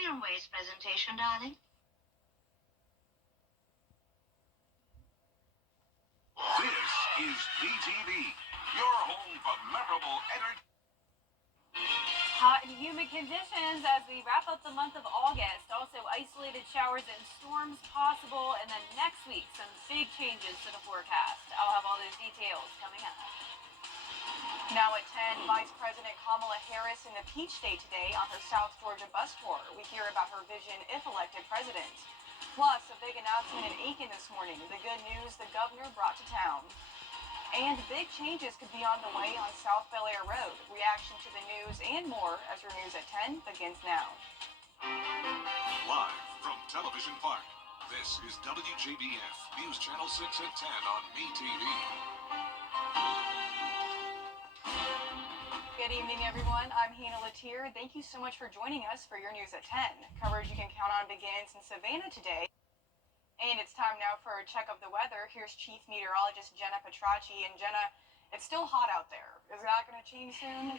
for your waist presentation, darling. This is BTV, your home for memorable energy. Hot and humid conditions as we wrap up the month of August. Also isolated showers and storms possible. And then next week, some big changes to the forecast. I'll have all those details coming up. Now at 10, Vice President Kamala Harris in the Peach State today on her South Georgia bus tour. We hear about her vision if elected president. Plus, a big announcement in Aiken this morning. The good news the governor brought to town. And big changes could be on the way on South Bel Air Road. Reaction to the news and more as your News at 10 begins now. Live from Television Park, this is WJBF News Channel 6 at 10 on BTV. Good evening, everyone. I'm Hannah Latier. Thank you so much for joining us for your News at 10. Coverage you can count on begins in Savannah today. And it's time now for a check of the weather. Here's Chief Meteorologist Jenna Petracci. And Jenna, it's still hot out there. Is that going to change soon?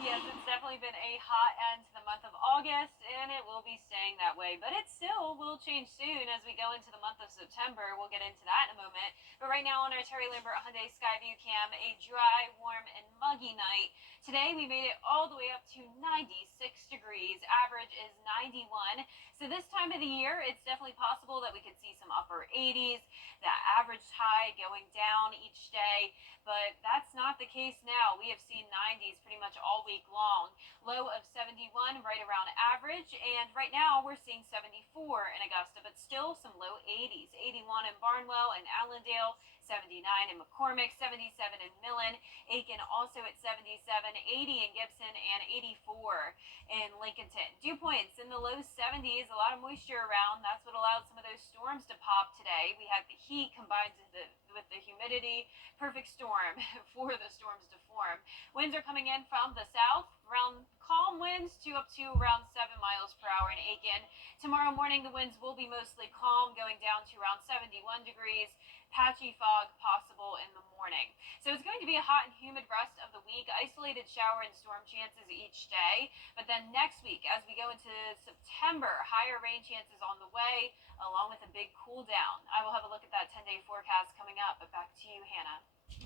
Yes, it's definitely been a hot end to the month of August, and it will be staying that way. But it still will change soon as we go into the month of September. We'll get into that in a moment. But right now on our Terry Lambert Hyundai Skyview Cam, a dry, warm, and muggy night. Today we made it all the way up to 96 degrees. Average is 91. So this time of the year, it's definitely possible that we could see some upper 80s. That average high going down each day. But that's not the case now. We have seen 90s pretty much all week long. Low of 71 right around average, and right now we're seeing 74 in Augusta, but still some low 80s. 81 in Barnwell and Allendale, 79 in McCormick, 77 in Millen, Aiken also at 77, 80 in Gibson, and 84 in Lincolnton. Dew points in the low 70s, a lot of moisture around. That's what allowed some of those storms to pop today. We had the heat combined with the humidity. Perfect storm for the storms to form. Winds are coming in from the south, around calm winds up to around 7 miles per hour in Aiken. Tomorrow morning, the winds will be mostly calm, going down to around 71 degrees. Patchy fog possible in the morning. So it's going to be a hot and humid rest of the week. Isolated shower and storm chances each day. But then next week, as we go into September, higher rain chances on the way, along with a big cool down. I will have a look at that 10-day forecast coming up. But back to you, Hannah.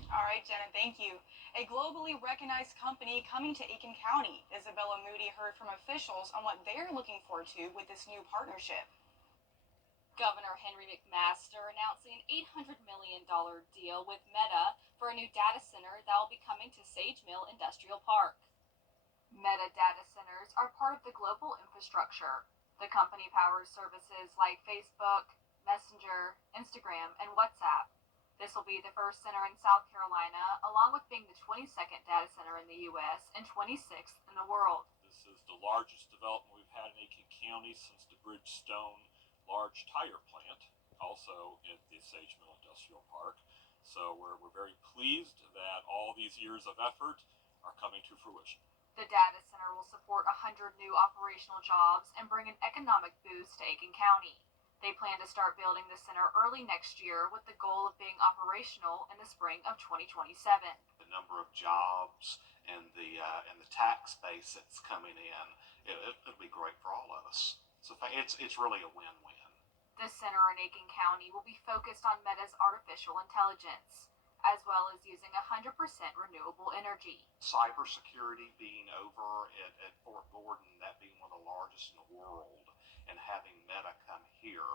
All right, Jenna, thank you. A globally recognized company coming to Aiken County. Isabella Moody heard from officials on what they're looking forward to with this new partnership. Governor Henry McMaster announcing an $800 million deal with Meta for a new data center that will be coming to Sage Mill Industrial Park. Meta data centers are part of the global infrastructure. The company powers services like Facebook, Messenger, Instagram, and WhatsApp. This will be the first center in South Carolina, along with being the 22nd data center in the U.S. and 26th in the world. This is the largest development we've had in Aiken County since the Bridgestone large tire plant, also at the Sage Mill Industrial Park. So we're very pleased that all these years of effort are coming to fruition. The data center will support 100 new operational jobs and bring an economic boost to Aiken County. They plan to start building the center early next year with the goal of being operational in the spring of 2027. The number of jobs and the tax base that's coming in, it'll be great for all of us. So it's really a win-win. This center in Aiken County will be focused on Meta's artificial intelligence, as well as using 100% renewable energy. Cybersecurity being over at Fort Gordon, that being one of the largest in the world, and having Meta come here,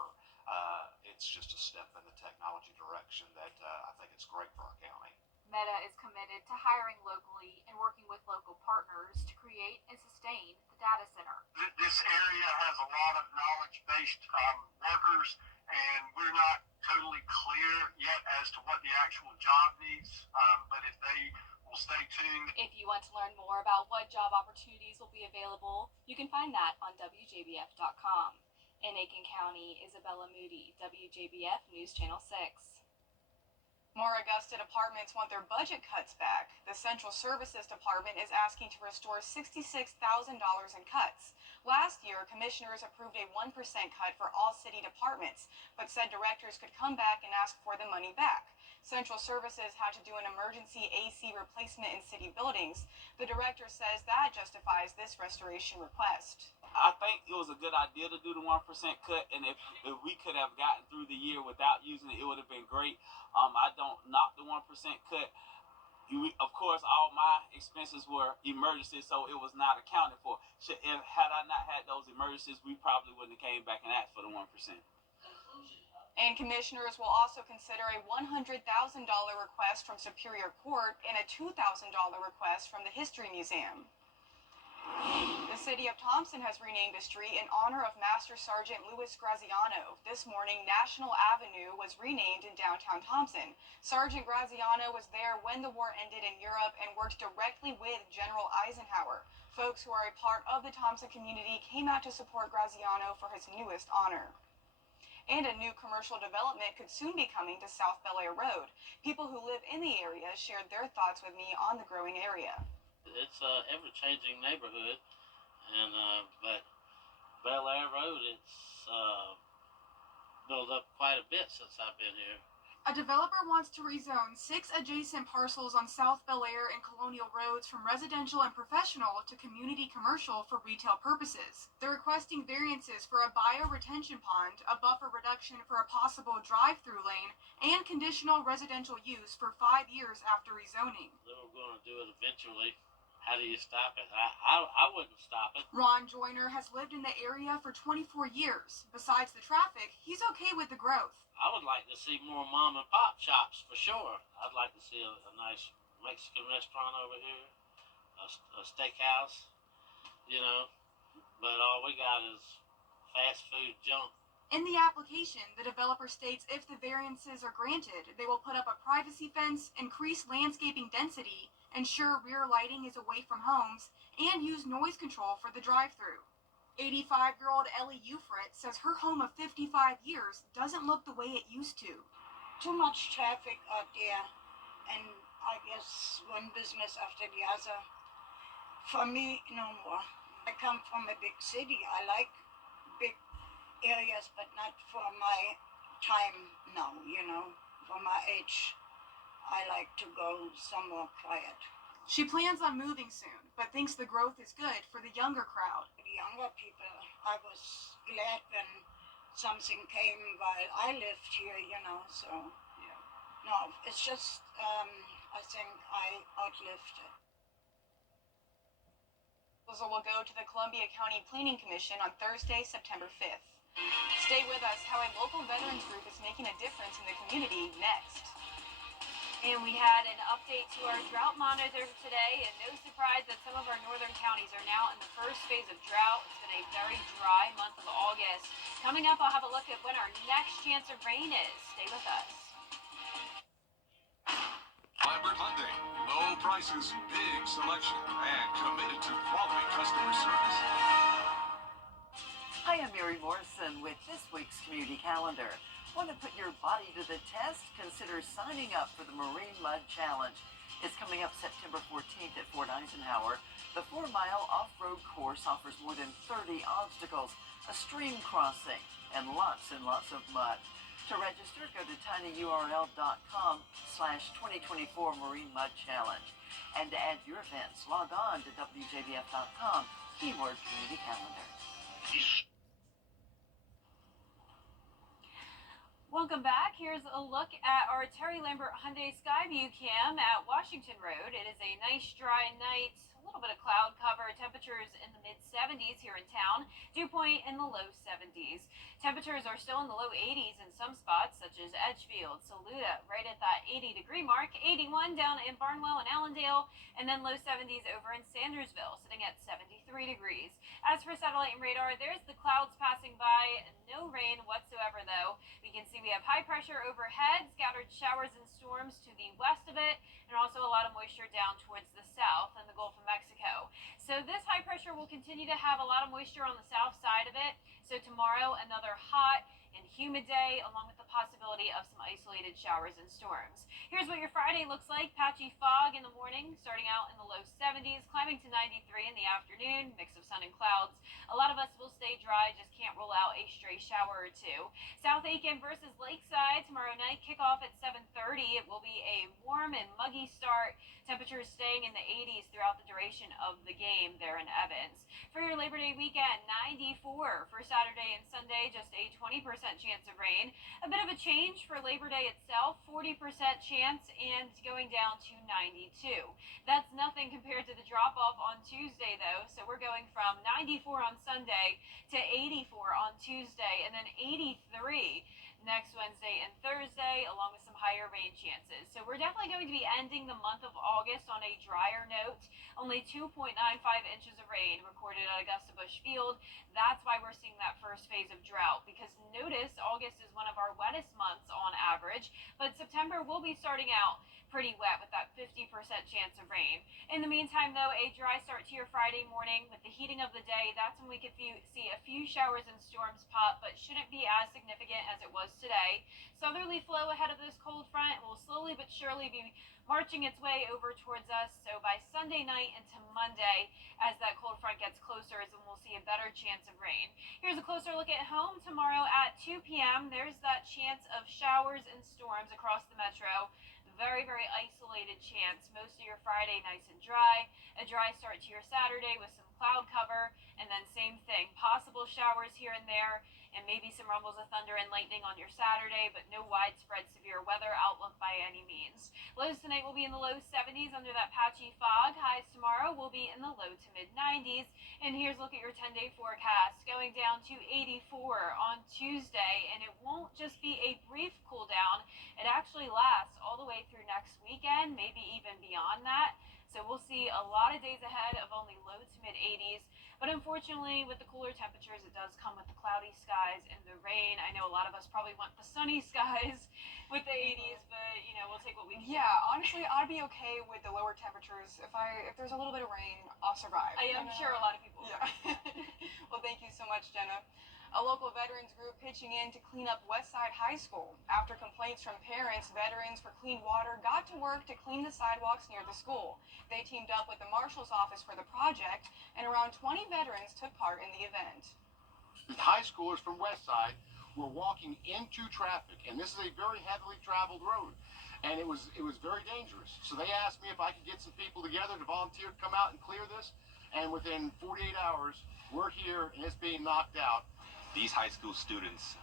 it's just a step in the technology direction that I think it's great for our county. Meta is committed to hiring locally and working with local partners to create and sustain the data center. This area has a lot of knowledge-based workers, and we're not totally clear yet as to what the actual job needs, but if they will stay tuned. If you want to learn more about what job opportunities will be available, you can find that on WJBF.com. In Aiken County, Isabella Moody, WJBF News Channel 6. More Augusta departments want their budget cuts back. The Central Services Department is asking to restore $66,000 in cuts. Last year, commissioners approved a 1% cut for all city departments, but said directors could come back and ask for the money back. Central Services had to do an emergency AC replacement in city buildings. The director says that justifies this restoration request. I think it was a good idea to do the 1% cut, and if we could have gotten through the year without using it, it would have been great. I don't knock the 1% cut. Of course, all my expenses were emergencies, so it was not accounted for. Had I not had those emergencies, we probably wouldn't have came back and asked for the 1%. And commissioners will also consider a $100,000 request from Superior Court and a $2,000 request from the History Museum. The city of Thompson has renamed a street in honor of Master Sergeant Louis Graziano. This morning, National Avenue was renamed in downtown Thompson. Sergeant Graziano was there when the war ended in Europe and worked directly with General Eisenhower. Folks who are a part of the Thompson community came out to support Graziano for his newest honor. And a new commercial development could soon be coming to South Bel Air Road. People who live in the area shared their thoughts with me on the growing area. It's a ever-changing neighborhood, and but Bel Air Road, it's built up quite a bit since I've been here. A developer wants to rezone 6 adjacent parcels on South Bel Air and Colonial Roads from residential and professional to community commercial for retail purposes. They're requesting variances for a bio-retention pond, a buffer reduction for a possible drive-through lane, and conditional residential use for 5 years after rezoning. They were going to do it eventually. How do you stop it? I wouldn't stop it. Ron Joyner has lived in the area for 24 years. Besides the traffic, he's okay with the growth. I would like to see more mom and pop shops for sure. I'd like to see a nice Mexican restaurant over here, a steakhouse, you know, but all we got is fast food junk. In the application, the developer states if the variances are granted, they will put up a privacy fence, increase landscaping density, ensure rear lighting is away from homes, and use noise control for the drive-through. 85-year-old Ellie Ufrit says her home of 55 years doesn't look the way it used to. Too much traffic out there, and I guess one business after the other. For me, no more. I come from a big city. I like big areas, but not for my time now, you know. For my age, I like to go somewhere quiet. She plans on moving soon, but thinks the growth is good for the younger crowd. The younger people, I was glad when something came while I lived here, you know, so. Yeah. No, it's just, I think I outlived it. Proposal will go to the Columbia County Planning Commission on Thursday, September 5th. Stay with us, how a local veterans group is making a difference in the community next. And we had an update to our drought monitor today, and no surprise that some of our northern counties are now in the first phase of drought. It's been a very dry month of August. Coming up, I'll have a look at when our next chance of rain is. Stay with us. Lambert Hyundai. Low prices, big selection, and committed to quality customer service. Hi, I'm Mary Morrison with this week's community calendar. Want to put your body to the test? Consider signing up for the Marine Mud Challenge. It's coming up September 14th at Fort Eisenhower. The 4-mile off-road course offers more than 30 obstacles, a stream crossing, and lots of mud. To register, go to tinyurl.com/2024 Marine Mud Challenge. And to add your events, log on to WJBF.com, keyword community calendar. Welcome back. Here's a look at our Terry Lambert Hyundai Skyview cam at Washington Road. It is a nice dry night, a little bit of cloud cover, temperatures in the mid-70s here in town, dew point in the low 70s. Temperatures are still in the low 80s in some spots, such as Edgefield, Saluda, right at that 80-degree mark, 81 down in Barnwell and Allendale, and then low 70s over in Sandersville, sitting at 73 degrees. As for satellite and radar, there's the clouds passing by, no rain whatsoever though. We can see we have high pressure overhead, scattered showers and storms to the west of it, and also a lot of moisture down towards the south and the Gulf of Mexico. So this high pressure will continue to have a lot of moisture on the south side of it. So tomorrow, another hot and humid day, along with the possibility of some isolated showers and storms. Here's what your Friday looks like. Patchy fog in the morning, starting out in the low 70s, climbing to 93 in the afternoon, mix of sun and clouds. A lot of us will stay dry, just can't rule out a stray shower or two. South Aiken versus Lakeside tomorrow night, kickoff at 7:30. It will be a warm and muggy start. Temperatures staying in the 80s throughout the duration of the game there in Evans. For your Labor Day weekend, 94 for Saturday and Sunday, just a 20% chance of rain. A bit of a change for Labor Day itself, 40% chance and going down to 92. That's nothing compared to the drop-off on Tuesday, though. So we're going from 94 on Sunday to 84 on Tuesday, and then 83 next Wednesday and Thursday, along with some higher rain chances. So we're definitely going to be ending the month of August on a drier note. Only 2.95 inches of rain recorded at Augusta Busch Field. That's why we're seeing that first phase of drought, because notice August is one of our wettest months on average, but September will be starting out pretty wet with that 50% chance of rain. In the meantime, though, a dry start to your Friday morning with the heating of the day. That's when we could see a few showers and storms pop, but shouldn't be as significant as it was today. Southerly flow ahead of this cold front will slowly but surely be marching its way over towards us. So by Sunday night into Monday, as that cold front gets closer, is when we'll see a better chance of rain. Here's a closer look at home tomorrow at 2 p.m. There's that chance of showers and storms across the metro. Very, very isolated chance. Most of your Friday nice and dry. A dry start to your Saturday with some cloud cover, and then same thing. Possible showers here and there, and maybe some rumbles of thunder and lightning on your Saturday, but no widespread severe weather outlook by any means. Lows tonight will be in the low 70s under that patchy fog. Highs tomorrow will be in the low to mid 90s. And here's a look at your 10-day forecast. Going down to 84 on Tuesday, and it won't just be a brief cool down. It actually lasts all the way through next weekend, maybe even beyond that. So we'll see a lot of days ahead of only low to mid 80s. But unfortunately, with the cooler temperatures, it does come with the cloudy skies and the rain. I know a lot of us probably want the sunny skies with the 80s, but you know, we'll take what we can. Yeah, honestly, I'd be okay with the lower temperatures. If there's a little bit of rain, I'll survive. I am sure a lot of people. Yeah. Well, thank you so much, Jenna. A local veterans group pitching in to clean up Westside High School. After complaints from parents, Veterans for Clean Water got to work to clean the sidewalks near the school. They teamed up with the Marshal's office for the project, and around 20 veterans took part in the event. High schoolers from Westside were walking into traffic, and this is a very heavily traveled road, and it was very dangerous. So they asked me if I could get some people together to volunteer to come out and clear this, and within 48 hours, we're here and it's being knocked out. These high school students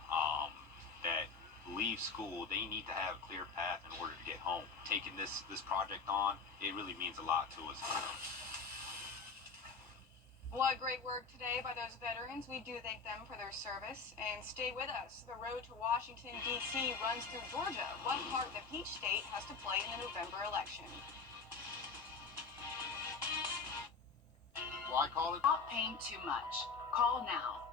that leave school, they need to have a clear path in order to get home. Taking this project on, it really means a lot to us. What great work today by those veterans. We do thank them for their service. And stay with us. The road to Washington, D.C. runs through Georgia, one part the Peach State has to play in the November election. Well, I call it... Stop paying too much. Call now.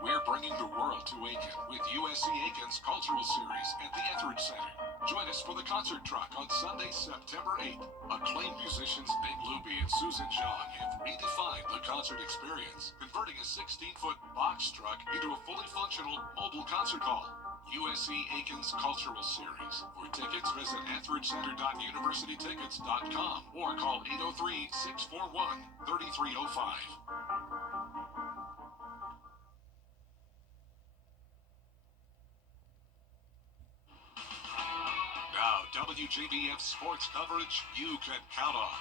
We're bringing the world to Aiken with USC Aiken's Cultural Series at the Etheridge Center. Join us for the concert truck on Sunday, September 8th. Acclaimed musicians Big Luby and Susan Jong have redefined the concert experience, converting a 16-foot box truck into a fully functional mobile concert hall. USC Aiken's Cultural Series. For tickets, visit etheridgecenter.universitytickets.com or call 803-641-3305. Now, WJBF sports coverage you can count on.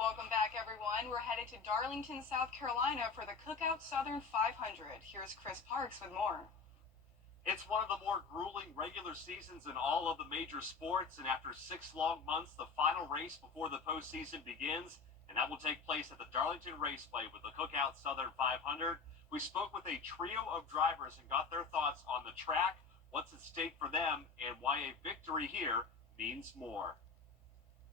Welcome back, everyone. We're headed to Darlington, South Carolina for the Cookout Southern 500. Here's Chris Parks with more. It's one of the more grueling regular seasons in all of the major sports, and after 6 long months, the final race before the postseason begins, and that will take place at the Darlington Raceway with the Cookout Southern 500. We spoke with a trio of drivers and got their thoughts on the track, what's at stake for them, and why a victory here means more.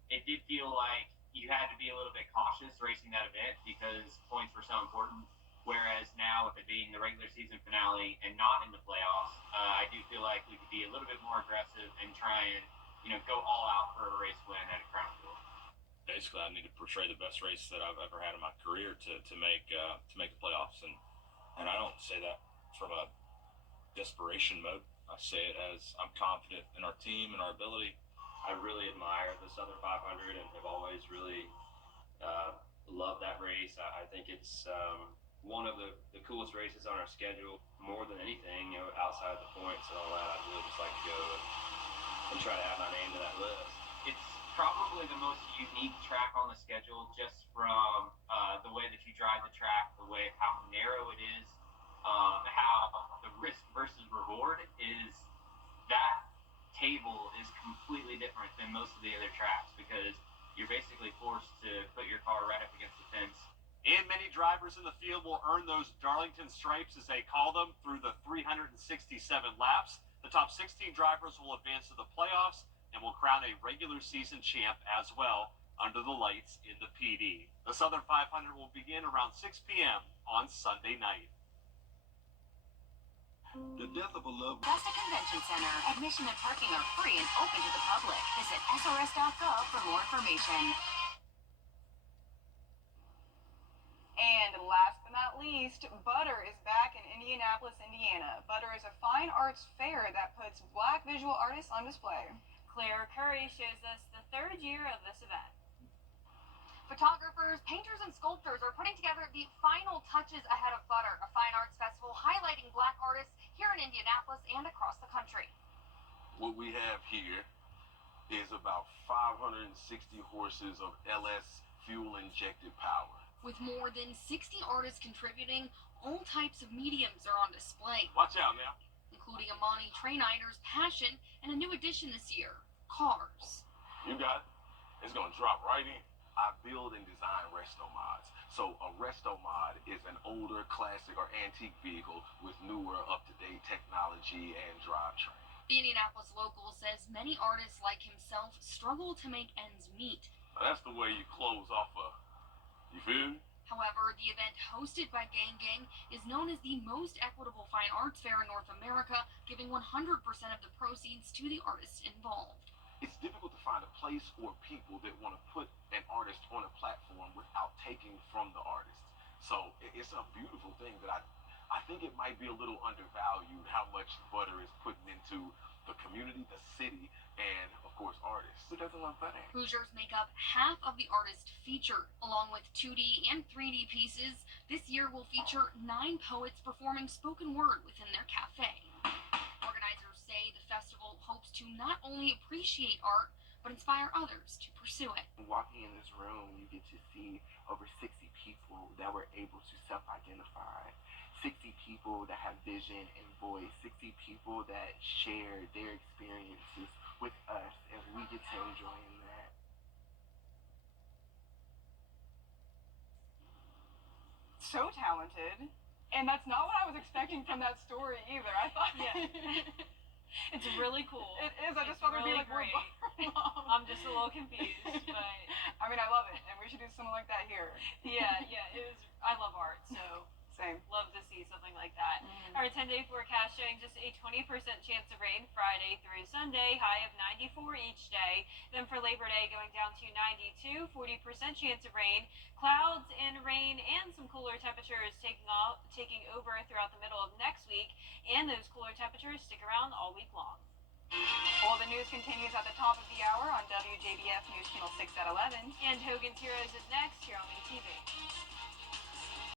It did feel like you had to be a little bit cautious racing that event because points were so important. Whereas now, with it being the regular season finale and not in the playoffs, I do feel like we could be a little bit more aggressive and try and, go all out for a race win at a Crown Jewel. Basically, I need to portray the best race that I've ever had in my career to make the playoffs, and I don't say that from a desperation mode. I say it as I'm confident in our team and our ability. I really admire the Southern 500 and have always really loved that race. I think it's one of the coolest races on our schedule. More than anything, outside the points and all that, I'd really just like to go and try to add my name to that list. It's probably the most unique track on the schedule, just from the way that you drive the track, how narrow it is, how the risk versus reward is. That table is completely different than most of the other tracks because you're basically forced to put your car right up against the fence. And many drivers in the field will earn those Darlington stripes, as they call them, through the 367 laps. The top 16 drivers will advance to the playoffs and will crown a regular season champ as well under the lights in the PD. The Southern 500 will begin around 6 p.m. on Sunday night. The death of a loved Augusta Convention Center. Admission and parking are free and open to the public. Visit srs.gov for more information. And last but not least, Butter is back in Indianapolis, Indiana. Butter is a fine arts fair that puts Black visual artists on display. Claire Curry shows us the third year of this event. Photographers, painters, and sculptors are putting together the final touches ahead of Butter, a fine arts festival highlighting Black artists here in Indianapolis and across the country. What we have here is about 560 horses of LS fuel-injected power. With more than 60 artists contributing, all types of mediums are on display. Watch out now. Including Amani Trainider's passion and a new addition this year, cars. You got it. It's going to drop right in. I build and design resto mods. So a resto mod is an older, classic, or antique vehicle with newer, up-to-date technology and drivetrain. The Indianapolis local says many artists like himself struggle to make ends meet. That's the way you close off a... You feel me? However, the event hosted by Gang Gang is known as the most equitable fine arts fair in North America, giving 100% of the proceeds to the artists involved. It's difficult to find a place or people that want to put an artist on a platform without taking from the artist. So it's a beautiful thing that I think it might be a little undervalued how much Butter is putting into the community, the city, and of course artists. Who doesn't love Butter? Hoosiers make up half of the artist feature. Along with 2D and 3D pieces, this year will feature 9 poets performing spoken word within their cafe. Organizers say the festival hopes to not only appreciate art, but inspire others to pursue it. Walking in this room, you get to see over 60 people that were able to self-identify, 60 people that have vision and voice, 60 people that share their experiences with us, and we get to enjoy in that. So talented. And that's not what I was expecting from that story either. I thought... Yeah. It's really cool. It is. I just thought it'd be like great. I'm just a little confused, but I mean, I love it, and we should do something like that here. yeah, it was. I love art, so same. Love to see something like that. Our 10-day forecast showing just a 20% chance of rain Friday through Sunday, high of 94 each day. Then for Labor Day, going down to 92, 40% chance of rain. Clouds and rain and some cooler temperatures taking over throughout the middle of next week, and those cooler temperatures stick around all week long. Well, the news continues at the top of the hour on WJBF News Channel 6 at 11. And Hogan's Heroes is next here on WTV.